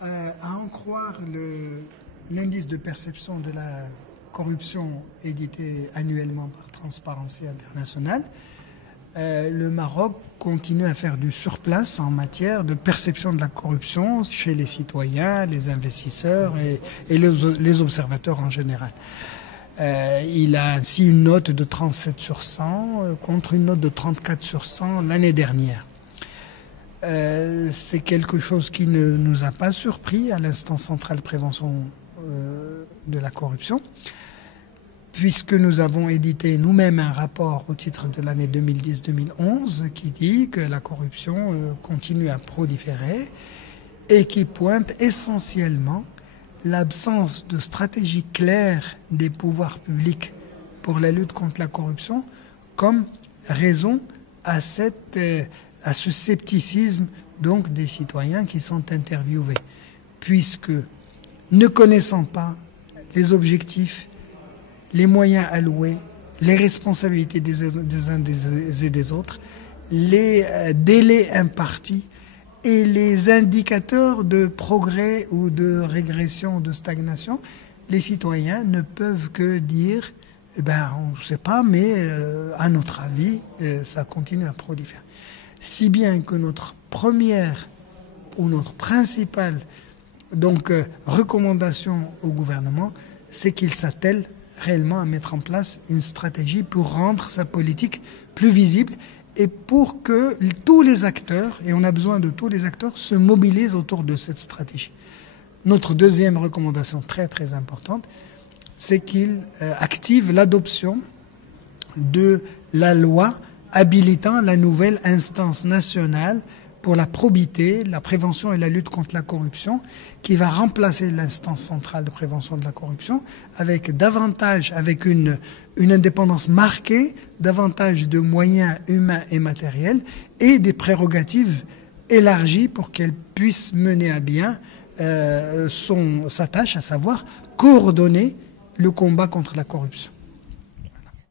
À en croire l'indice de perception de la corruption édité annuellement par Transparency International, le Maroc continue à faire du surplace en matière de perception de la corruption chez les citoyens, les investisseurs et les observateurs en général. Il a ainsi une note de 37 sur 100 contre une note de 34 sur 100 l'année dernière. C'est quelque chose qui ne nous a pas surpris à l'instance centrale de prévention de la corruption, puisque nous avons édité nous-mêmes un rapport au titre de l'année 2010-2011 qui dit que la corruption continue à proliférer et qui pointe essentiellement l'absence de stratégie claire des pouvoirs publics pour la lutte contre la corruption comme raison à ce scepticisme donc des citoyens qui sont interviewés, puisque ne connaissant pas les objectifs, les moyens alloués, les responsabilités des uns et des autres, les délais impartis et les indicateurs de progrès ou de régression ou de stagnation, les citoyens ne peuvent que dire on ne sait pas, mais à notre avis, ça continue à proliférer. Si bien que notre première ou notre principale recommandation au gouvernement, c'est qu'il s'attelle réellement à mettre en place une stratégie pour rendre sa politique plus visible et pour que tous les acteurs, et on a besoin de tous les acteurs, se mobilisent autour de cette stratégie. Notre deuxième recommandation très très importante, c'est qu'il active l'adoption de la loi habilitant la nouvelle instance nationale pour la probité, la prévention et la lutte contre la corruption, qui va remplacer l'instance centrale de prévention de la corruption avec une indépendance marquée, davantage de moyens humains et matériels et des prérogatives élargies pour qu'elle puisse mener à bien sa tâche, à savoir coordonner le combat contre la corruption.